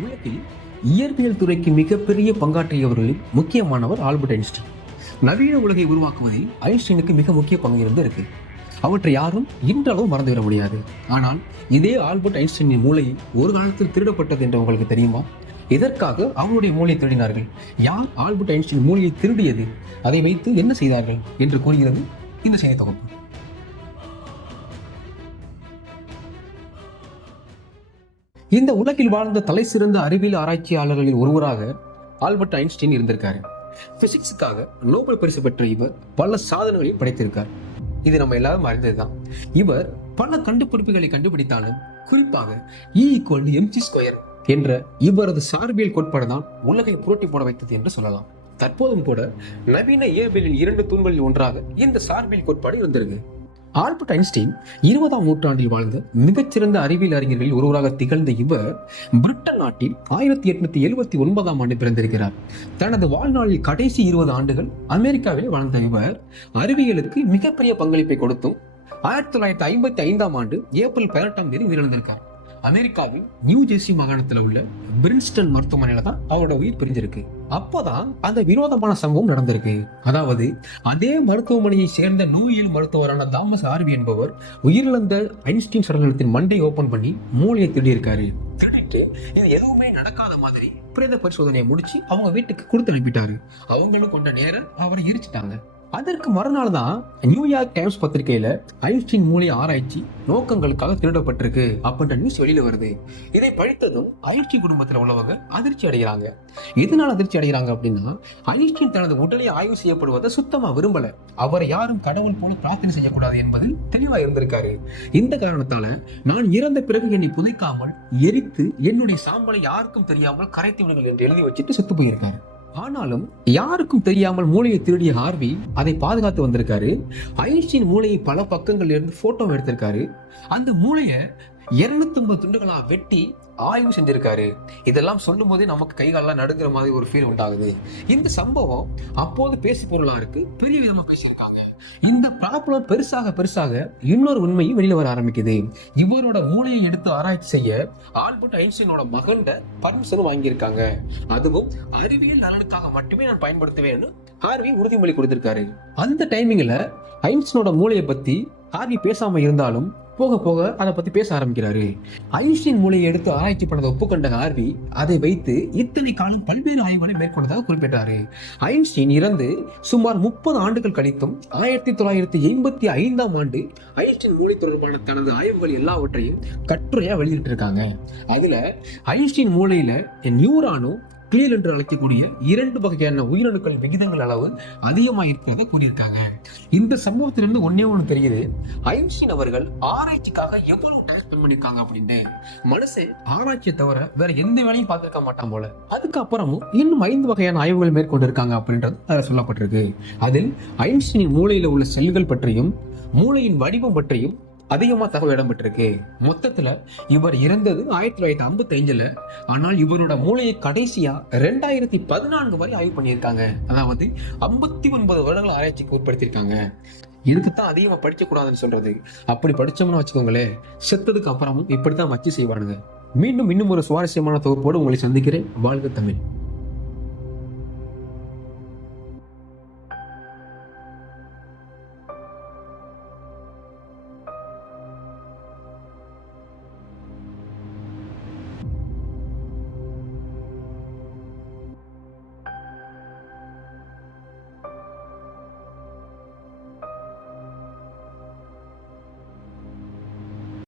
உலகில் இயற்பியல் துறைக்கு மிகப்பெரிய பங்காற்றியவர்களில் முக்கியமானவர் ஆல்பர்ட் ஐன்ஸ்டீன். நவீன உலகை உருவாக்குவதில் ஐன்ஸ்டீனுக்கு மிக முக்கிய பங்கு இருந்து இருக்கு. அவற்றை யாரும் இன்றளவு மறந்துவிட முடியாது. ஆனால் இதே ஆல்பர்ட் ஐன்ஸ்டீனின் மூளை ஒரு காலத்தில் திருடப்பட்டது என்று உங்களுக்கு தெரியுமா? எதற்காக அவருடைய மூளையை திருடினார்கள்? யார் ஆல்பர்ட் ஐன்ஸ்டீன் மூளையை திருடியது? அதை வைத்து என்ன செய்தார்கள் என்று கூறுகிறது இந்த செய்தி தொகுப்பு. இந்த உலகில் வாழ்ந்த தலை சிறந்த அறிவியல் ஆராய்ச்சியாளர்களில் ஒருவராக ஆல்பர்ட் ஐன்ஸ்டீன் இருந்திருக்காரு. பிசிக்ஸுக்காக நோபல் பரிசு பெற்ற இவர் பல சாதனைகளையும் படைத்திருக்கார். இது நம்ம எல்லாரும் அறிந்ததுதான். இவர் பல கண்டுபிடிப்புகளை கண்டுபிடித்தாலும் குறிப்பாக E=mc² என்ற இவரது சார்பியல் கோட்பாடு தான் உலகை புரட்டி போட வைத்தது என்று சொல்லலாம். தற்போதும் கூட நவீன இயற்பியலின் 2 தூண்களில் ஒன்றாக இந்த சார்பியல் கோட்பாடு இருந்திருக்கு. ஆல்பர்ட் ஐன்ஸ்டீன் 20ஆம் நூற்றாண்டில் வாழ்ந்த மிகச்சிறந்த அறிவியல் அறிஞர்களில் ஒருவராக திகழ்ந்த இவர் பிரிட்டன் நாட்டில் 1879ஆம் ஆண்டு பிறந்திருக்கிறார். தனது வாழ்நாளில் கடைசி 20 ஆண்டுகள் அமெரிக்காவில் வாழ்ந்த இவர் அறிவியலுக்கு மிகப்பெரிய பங்களிப்பை கொடுத்தும் 1955ஆம் ஆண்டு ஏப்ரல் 18ஆம் தேதி உயிரிழந்திருக்கார். அமெரிக்காவில் நியூ ஜெர்சி மாகாணத்தில் உள்ள பிரின்ஸ்டன் மருத்துவமனையில தான் அவரோட உயிர் பிரிஞ்சிருக்கு. அப்போதான் அந்த வினோதமான சம்பவம் நடந்திருக்கு. அதாவது அதே மருத்துவமனையை சேர்ந்த நோயியல் மருத்துவரான தாமஸ் ஆர்வி என்பவர் உயிரிழந்த ஐன்ஸ்டீன் சடலத்தின் மண்டை ஓபன் பண்ணி மூளையை திருடியிருக்காரு. திருடிட்டு இது எதுவுமே நடக்காத மாதிரி பிரேத பரிசோதனையை முடிச்சு அவங்க வீட்டுக்கு கொடுத்து அனுப்பிட்டாரு. அவங்களும் கொண்ட நேரம் அவரை எரிச்சிட்டாங்க. அதற்கு மறுநாள் தான் நியூயார்க் டைம்ஸ் பத்திரிகையில ஐன்ஸ்டீன் மூளை ஆராய்ச்சி நோக்கங்களுக்காக திருடப்பட்டிருக்கு அப்படின்ற நியூஸ் வெளியில வருது. இதை படித்ததும் ஐன்ஸ்டீன் குடும்பத்தில் உள்ளவங்க அதிர்ச்சி அடைகிறாங்க. எதனால அதிர்ச்சி அடைகிறாங்க அப்படின்னா, ஐன்ஸ்டீன் தனது உடலை ஆய்வு செய்யப்படுவதை சுத்தமா விரும்பல. அவரை யாரும் கடவுள் போல பிரார்த்தனை செய்யக்கூடாது என்பதில் தெளிவா இருந்திருக்காரு. இந்த காரணத்தால நான் இறந்த பிறகு என்னை புதைக்காமல் எரித்து என்னுடைய சாம்பலை யாருக்கும் தெரியாமல் கரைத்து விடுங்கள் என்று எழுதி வச்சுட்டு செத்து போயிருக்காரு. ஆனாலும் யாருக்கும் தெரியாமல் மூளையை திருடிய ஹார்வி அதை பாதுகாத்து வந்திருக்காரு. ஐன்ஸ்டீன் மூளையை பல பக்கங்கள்ல இருந்து போட்டோ எடுத்திருக்காரு. அந்த மூளையை 250 துண்டுகளா வெட்டி ஆய்வு செஞ்சிருக்காரு. இதெல்லாம் சொல்லும் போதே நமக்கு கைகாலெல்லாம் நடுங்கிற மாதிரி ஒரு ஃபீல் உண்டாகுது. இந்த சம்பவம் அப்போது பேசி பொருளா இருக்கு, பெரிய விதமா பேசியிருக்காங்க. இந்த பரப்புல பெருசாக இன்னொரு உண்மையும் வெளியில வர ஆரம்பிக்குது. இவரோட மூளையை எடுத்து ஆராய்ச்சி செய்ய ஆல்பர்ட் ஐன்ஸ்டீனோட மகன்ட பர்மிஷன் வாங்கியிருக்காங்க. அதுவும் அறிவியல் நலனுக்காக மட்டுமே நான் பயன்படுத்துவேன்னு ஹார்வி உறுதிமொழி கொடுத்திருக்காரு. அந்த டைமிங்ல ஐன்ஸ்டீனோட மூளையை பத்தி ஹார்வி பேசாம இருந்தாலும் போக போக அதை பத்தி பேச ஆரம்பிக்கிறாரு. ஐன்ஸ்டீன் மூளையை எடுத்து ஆராய்ச்சி பண்ணதை ஒப்புக்கொண்ட ஹார்வி அதை வைத்து இத்தனை காலம் பல்வேறு ஆய்வுகளை மேற்கொண்டதாக குறிப்பிட்டாரு. ஐன்ஸ்டீன் இறந்து சுமார் 30 ஆண்டுகள் கழித்தும் 1985ஆம் ஆண்டு ஐன்ஸ்டீன் மூளை தொடர்பான தனது ஆய்வுகள் எல்லாவற்றையும் கட்டுரையா வெளியிட்டிருக்காங்க. அதுல ஐன்ஸ்டீன் மூளையில நியூரானும் கிளியல் என்று அழைக்கக்கூடிய 2 வகையான உயிரணுக்கள் விகிதங்கள் அளவு அதிகமாக இருக்கிறத கூறியிருக்காங்க. இந்த சம்பவத்திலிருந்து ஒன்னே ஒண்ணு தெரியுது, ஐன்ஸ்டீன் அவர்கள் ஆராய்ச்சிக்காக எவ்வளவு டைம் ஸ்பெண்ட் பண்ணிருக்காங்க அப்படின்னு. மனுஷன் ஆராய்ச்சியை தவிர வேற எந்த வேலையும் பார்த்திருக்க மாட்டான் போல. அதுக்கப்புறமும் இன்னும் 5 வகையான ஆய்வுகள் மேற்கொண்டிருக்காங்க அப்படின்றது அதில் சொல்லப்பட்டிருக்கு. அதில் ஐன்ஸ்டீனின் மூளையில உள்ள செல்கள் பற்றியும் மூளையின் வடிவம் பற்றியும் அதிகமா தகவல் இடம்பெற்றிருக்கு. மொத்தத்துல இவர் இறந்தது 1955. ஆனால் இவரோட மூளையை கடைசியா 2014 வரை ஆய்வு பண்ணியிருக்காங்க. அதாவது 59 வருடங்கள் ஆராய்ச்சிக்கு உட்படுத்திருக்காங்க. இதுக்குத்தான் அதிகமா படிக்க கூடாதுன்னு சொல்றது. அப்படி படிச்சோம்னு வச்சுக்கோங்களேன், செத்ததுக்கு அப்புறமும் இப்படித்தான் வச்சு செய்வானுங்க. மீண்டும் இன்னும் ஒரு சுவாரஸ்யமான தொகுப்போடு உங்களை சந்திக்கிறேன். வாழ்க தமிழ்.